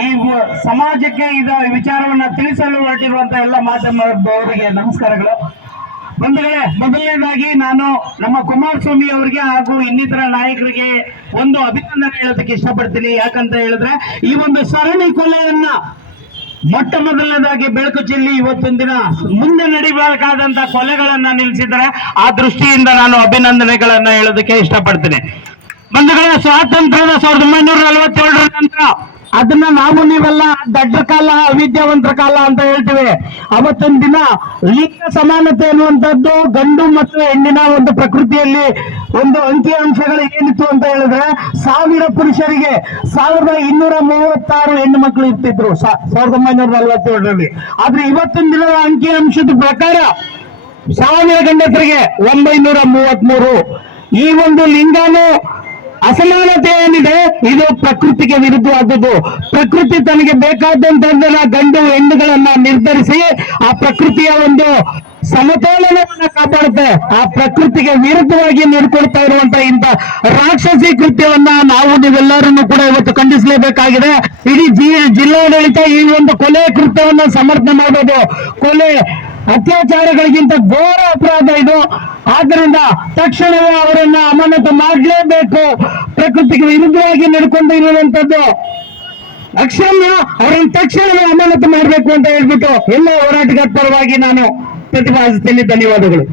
ಈ ಸಮಾಜಕ್ಕೆ ಇದರ ವಿಚಾರವನ್ನ ತಿಳಿಸಲು ಹೊರಟಿರುವಂತಹ ಎಲ್ಲ ಮಾಧ್ಯಮದವರಿಗೆ ನಮಸ್ಕಾರಗಳು. ಬಂಧುಗಳೇ, ಮೊದಲನೇದಾಗಿ ನಾನು ನಮ್ಮ ಕುಮಾರಸ್ವಾಮಿ ಅವರಿಗೆ ಹಾಗೂ ಇನ್ನಿತರ ನಾಯಕರಿಗೆ ಒಂದು ಅಭಿನಂದನೆ ಹೇಳೋದಕ್ಕೆ ಇಷ್ಟಪಡ್ತೀನಿ. ಯಾಕಂತ ಹೇಳಿದ್ರೆ ಈ ಒಂದು ಸರಣಿ ಕೊಲೆಯನ್ನ ಮೊಟ್ಟ ಮೊದಲನೇದಾಗಿ ಬೆಳಕು ಚೆಲ್ಲಿ ಇವತ್ತೊಂದು ದಿನ ಮುಂದೆ ನಡಿಬೇಕಾದಂತ ಕೊಲೆಗಳನ್ನ ನಿಲ್ಲಿಸಿದ್ದಾರೆ. ಆ ದೃಷ್ಟಿಯಿಂದ ನಾನು ಅಭಿನಂದನೆಗಳನ್ನ ಹೇಳೋದಕ್ಕೆ ಇಷ್ಟಪಡ್ತೀನಿ. ಬಂಧುಗಳೇ, ಸ್ವಾತಂತ್ರ್ಯದ 1947 ನಂತರ ಅದನ್ನ ನಾವು ನೀವೆಲ್ಲ ದಡ್ಡ ಕಾಲ, ಅವಿದ್ಯಾವಂತರ ಕಾಲ ಅಂತ ಹೇಳ್ತೀವಿ. ಅವತ್ತೊಂದು ದಿನ ಲಿಂಗ ಸಮಾನತೆ ಅನ್ನುವಂಥದ್ದು ಗಂಡು ಮತ್ತು ಹೆಣ್ಣಿನ ಒಂದು ಪ್ರಕೃತಿಯಲ್ಲಿ ಒಂದು ಅಂಕಿ ಅಂಶಗಳು ಏನಿತ್ತು ಅಂತ ಹೇಳಿದ್ರೆ 1000 ಪುರುಷರಿಗೆ 1236 ಹೆಣ್ಣು ಮಕ್ಕಳು ಇರ್ತಿದ್ರು 1947ರಲ್ಲಿ. ಆದ್ರೆ ಇವತ್ತಿನ ದಿನದ ಅಂಕಿ ಅಂಶದ ಪ್ರಕಾರ 1000 ಗಂಡಸರಿಗೆ 933. ಈ ಒಂದು ಲಿಂಗನು ಅಸಮಾನತೆ ಏನಿದೆ ಇದು ಪ್ರಕೃತಿಗೆ ವಿರುದ್ಧವಾದದ್ದು. ಪ್ರಕೃತಿ ತನಗೆ ಬೇಕಾದಂತಂದ್ರೆ ಗಂಡು ಹೆಣ್ಣುಗಳನ್ನ ನಿರ್ಧರಿಸಿ ಆ ಪ್ರಕೃತಿಯ ಒಂದು ಸಮತೋಲನವನ್ನ ಕಾಪಾಡುತ್ತೆ. ಆ ಪ್ರಕೃತಿಗೆ ವಿರುದ್ಧವಾಗಿ ನಡ್ಕೊಳ್ತಾ ಇರುವಂತ ಇಂಥ ರಾಕ್ಷಸಿ ಕೃತ್ಯವನ್ನ ನಾವು ನೀವೆಲ್ಲರನ್ನು ಕೂಡ ಇವತ್ತು ಖಂಡಿಸಲೇಬೇಕಾಗಿದೆ. ಇಡೀ ಜಿಲ್ಲಾಡಳಿತ ಈ ಒಂದು ಕೊಲೆ ಕೃತ್ಯವನ್ನ ಸಮರ್ಥನೆ ಮಾಡೋದು. ಕೊಲೆ ಅತ್ಯಾಚಾರಗಳಿಗಿಂತ ಘೋರ ಅಪರಾಧ ಇದು. ಆದ್ದರಿಂದ ತಕ್ಷಣವೇ ಅವರನ್ನ ಅಮಾನತು ಮಾಡಲೇಬೇಕು. ಪ್ರಕೃತಿಗೆ ವಿರುದ್ಧವಾಗಿ ನಡ್ಕೊಂಡು ಇರುವಂತದ್ದು ಅಕ್ಷಮ್ಯ. ಅವರನ್ನು ತಕ್ಷಣವೇ ಅಮಾನತು ಮಾಡಬೇಕು ಅಂತ ಹೇಳ್ಬಿಟ್ಟು ಎಲ್ಲ ಹೋರಾಟಗಾರ ಪರವಾಗಿ ನಾನು ಪ್ರತಿಪಾದಿಸ್ತೀನಿ. ಧನ್ಯವಾದಗಳು.